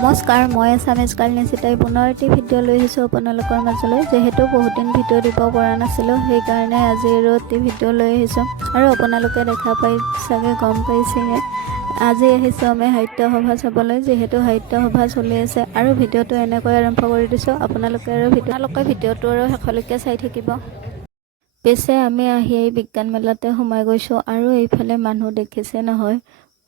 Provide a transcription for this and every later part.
নমস্কাৰ, মই Assamese girl নিচিতাই পুনৰ এটি ভিডিঅ' লৈ আহিছোঁ আপোনালোকৰ মাজলৈ। যিহেতু বহুত দিন ভিডিঅ' দিব পৰা নাছিলোঁ, সেইকাৰণে আজি আৰু এটি ভিডিঅ' লৈ আহিছোঁ। আৰু আপোনালোকে দেখা পাই চাগে গম পাইছেহে, আজি আহিছোঁ আমি সাহিত্য সভা চাবলৈ। যিহেতু সাহিত্য সভা চলি আছে আৰু ভিডিঅ'টো এনেকৈ আৰম্ভ কৰি দিছোঁ। আপোনালোকে ভিডিঅ'টো আৰু শেষলৈকে চাই থাকিব। পিছে আমি আহি এই বিজ্ঞান মেলাতে সোমাই গৈছোঁ আৰু এইফালে মানুহ দেখিছে নহয়,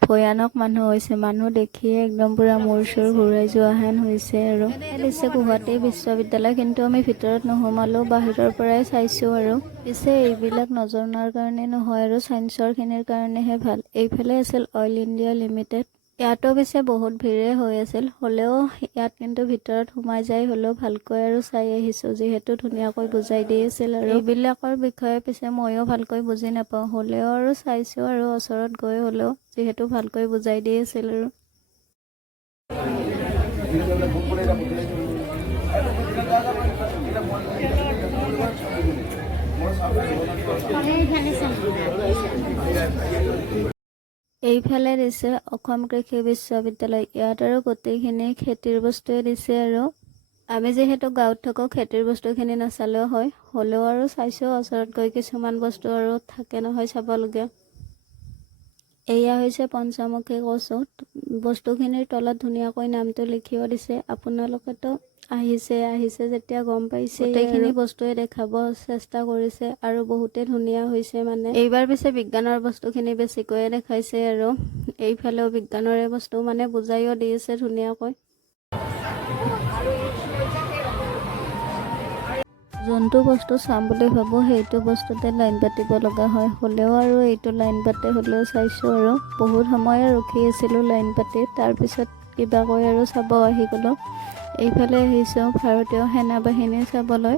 ভয়ানক মানুহ হৈছে। মানুহ দেখিয়ে একদম পুৰা মূৰ চুৰ ঘূৰাই যোৱা হেন হৈছে। আৰু দিছে গুৱাহাটী বিশ্ববিদ্যালয়, কিন্তু আমি ভিতৰত নোসোমালোঁ, বাহিৰৰ পৰাই চাইছোঁ। আৰু পিছে এইবিলাক নজনাৰ কাৰণে নহয়, আৰু চায়েন্সৰ খিনিৰ কাৰণেহে ভাল। এইফালে আছিল অইল ইণ্ডিয়া লিমিটেড। ইয়াতো পিছে বহুত ভিৰে হৈ আছিল, হ'লেও ইয়াত কিন্তু ভিতৰত সোমাই যাই হ'লেও ভালকৈ আৰু চাই আহিছোঁ। যিহেতু ধুনীয়াকৈ বুজাই দি আছিল, আৰু এইবিলাকৰ বিষয়ে পিছে ময়ো ভালকৈ বুজি নাপাওঁ, হ'লেও আৰু চাইছোঁ আৰু ওচৰত গৈ হ'লেও যিহেতু ভালকৈ বুজাই দি আছিল। আৰু এইফালে দিছে অসম কৃষি বিশ্ববিদ্যালয়। ইয়াত আৰু গোটেইখিনি খেতিৰ বস্তুৱে দিছে। আৰু আমি যিহেতু গাঁৱত থাকোঁ, খেতিৰ বস্তুখিনি নাচালেও হয়, হ'লেও আৰু চাইছোঁ ওচৰত গৈ কিছুমান বস্তু আৰু থাকে নহয় চাবলগীয়া। এয়া হৈছে পঞ্চমুখী কচু। বস্তুখিনিৰ তলত ধুনীয়াকৈ নামটো লিখিও দিছে। আপোনালোকেতো আহিছে যেতিয়া গম পাইছে, গোটেইখিনি বস্তুৱে দেখাব চেষ্টা কৰিছে আৰু বহুতে ধুনীয়া হৈছে। মানে এইবাৰ পিছে বিজ্ঞানৰ বস্তুখিনি বেছিকৈয়ে দেখাইছে, আৰু এইফালেও বিজ্ঞানৰে বস্তু মানে বুজাইও দি আছে ধুনীয়াকৈ। যোনটো বস্তু চাম বুলি ভাবোঁ সেইটো বস্তুতে লাইন পাতিব লগা হয়, হ'লেও আৰু এইটো লাইন পাতে হ'লেও চাইছোঁ। আৰু বহুত সময়ে ৰখি আছিলোঁ লাইন পাতি, তাৰপিছত কিবা কৈ আৰু চাব আহি গ'লোঁ। এইফালে আহিছোঁ ভাৰতীয় সেনাবাহিনী চাবলৈ।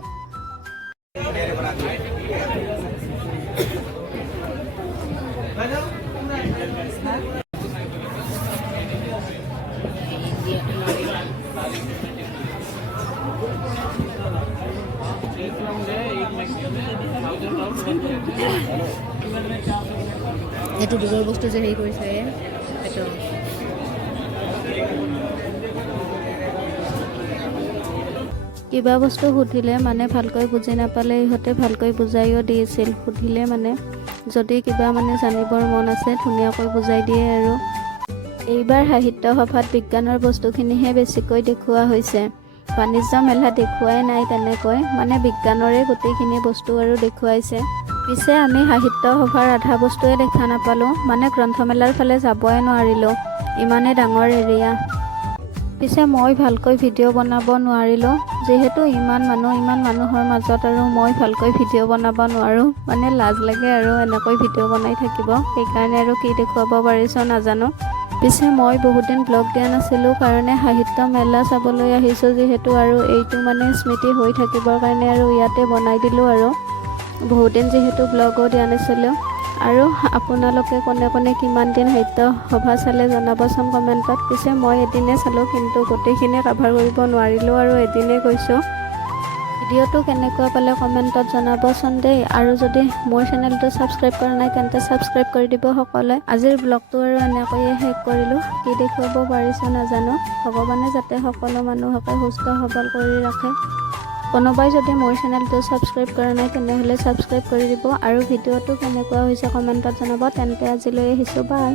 এইটো দুজৰ বস্তু যে হেৰি কৰিছে, এইটো কিবা বস্তু সুধিলে মানে ভালকৈ বুজি নাপালে ইহঁতে ভালকৈ বুজাইও দিছিল। সুধিলে মানে যদি কিবা মানে জানিবৰ মন আছে ধুনীয়াকৈ বুজাই দিয়ে। আৰু এইবাৰ সাহিত্য সভাত বিজ্ঞানৰ বস্তুখিনিহে বেছিকৈ দেখুওৱা হৈছে। বাণিজ্য মেলা দেখুৱাই নাই তেনেকৈ, মানে বিজ্ঞানৰে গোটেইখিনি বস্তু আৰু দেখুৱাইছে। পিছে আমি সাহিত্য সভাৰ আধা বস্তুৱে দেখা নাপালোঁ, মানে গ্ৰন্থমেলাৰ ফালে যাবই নোৱাৰিলোঁ, ইমানেই ডাঙৰ এৰিয়া। পিছে মই ভালকৈ ভিডিঅ' বনাব নোৱাৰিলোঁ, যিহেতু ইমান মানুহৰ মাজত আৰু মই ভালকৈ ভিডিঅ' বনাব নোৱাৰোঁ, মানে লাজ লাগে আৰু এনেকৈ ভিডিঅ' বনাই থাকিব। সেইকাৰণে আৰু কি দেখুৱাব পাৰিছোঁ নাজানো। পিছে মই বহুত দিন ব্লগ দিয়া নাছিলোঁ কাৰণে সাহিত্য মেলা চাবলৈ আহিছোঁ যিহেতু, আৰু এইটো মানে স্মৃতি হৈ থাকিবৰ কাৰণে আৰু ইয়াতে বনাই দিলোঁ। আৰু বহুত দিন যিহেতু ব্লগো দিয়া নাছিলোঁ। আৰু আপোনালোকে কোনে কিমান দিন সাহিত্য সভা চালে জনাবচোন কমেণ্টত। পিছে মই এদিনে চালোঁ, কিন্তু গোটেইখিনি কাভাৰ কৰিব নোৱাৰিলোঁ, আৰু এদিনে গৈছোঁ। ভিডিঅ'টো কেনেকুৱা পালে কমেণ্টত জনাবচোন দেই। আৰু যদি মোৰ চেনেলটো ছাবস্ক্ৰাইব কৰা নাই তেন্তে ছাবস্ক্ৰাইব কৰি দিব সকলোৱে। আজিৰ ব্লগটো আৰু এনেকৈয়ে শেষ কৰিলোঁ। কি দেখুৱাব পাৰিছোঁ নাজানো। ভগৱানে যাতে সকলো মানুহকে সুস্থ সবল কৰি ৰাখে। কোনোবাই যদি মোৰ চেনেলটো ছাবস্ক্ৰাইব কৰা নাই তেনেহ'লে ছাবস্ক্ৰাইব কৰি দিব, আৰু ভিডিঅ'টো কেনেকুৱা হৈছে কমেণ্টত জনাব। তেন্তে আজিলৈ আহিছোঁ, বাই।